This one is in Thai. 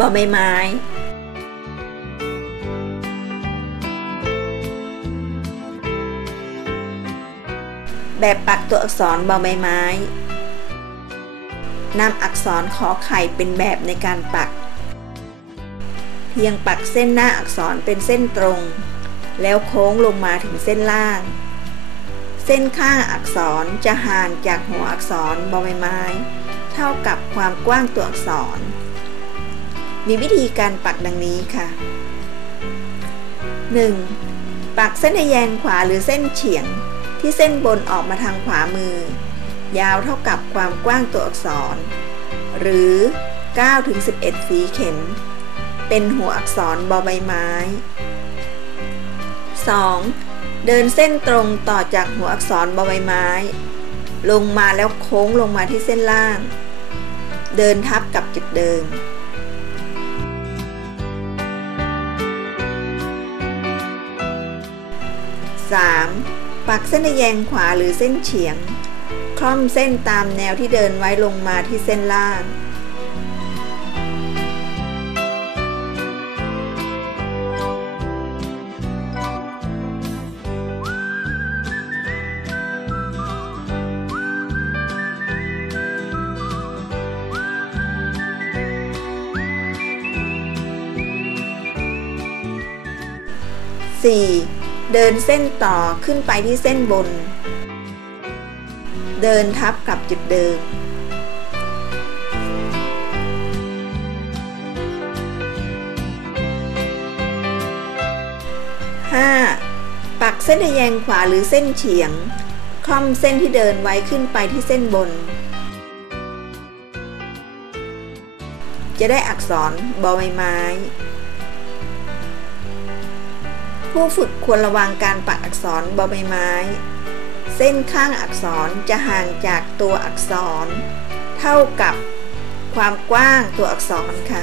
บอใบไม้แบบปักตัวอักษรบอใบไม้ นำอักษรขอไข่เป็นแบบในการปัก เพียงปักเส้นหน้าอักษรเป็นเส้นตรง แล้วโค้งลงมาถึงเส้นล่าง เส้นข้างอักษรจะห่างจากหัวอักษรบอใบไม้ เท่ากับความกว้างตัวอักษร มีวิธีการปักดังนี้ค่ะ 1. ปักเส้นแยงขวาหรือเส้นเฉียง ที่เส้นบนออกมาทางขวามือ ยาวเท่ากับความกว้างตัวอักษร หรือ 9-11ฝีเข็ม เป็นหัวอักษรบอใบไม้ 2. เดินเส้นตรงต่อจากหัวอักษรบอใบไม้ ลงมาแล้วโค้งลงมาที่เส้นล่าง เดินทับกับจุดเดิม 3. ปักเส้นทะแยงขวาหรือเส้นเฉียง คล่อมเส้นตามแนวที่เดินไว้ลงมาที่เส้นล่าง 4. เดินเส้นต่อขึ้นไปที่เส้นบน เดินทับกับจุดเดิม 5. ปักเส้นทะแยงขวาหรือเส้นเฉียงคล่อมเส้นที่เดินไว้ขึ้นไปที่เส้นบน จะได้อักษรบอใบไม้ ผู้ฝึกควรระวังการปักอักษรบใบไม้ เส้นข้างอักษรจะห่างจากตัวอักษร เท่ากับความกว้างตัวอักษรค่ะ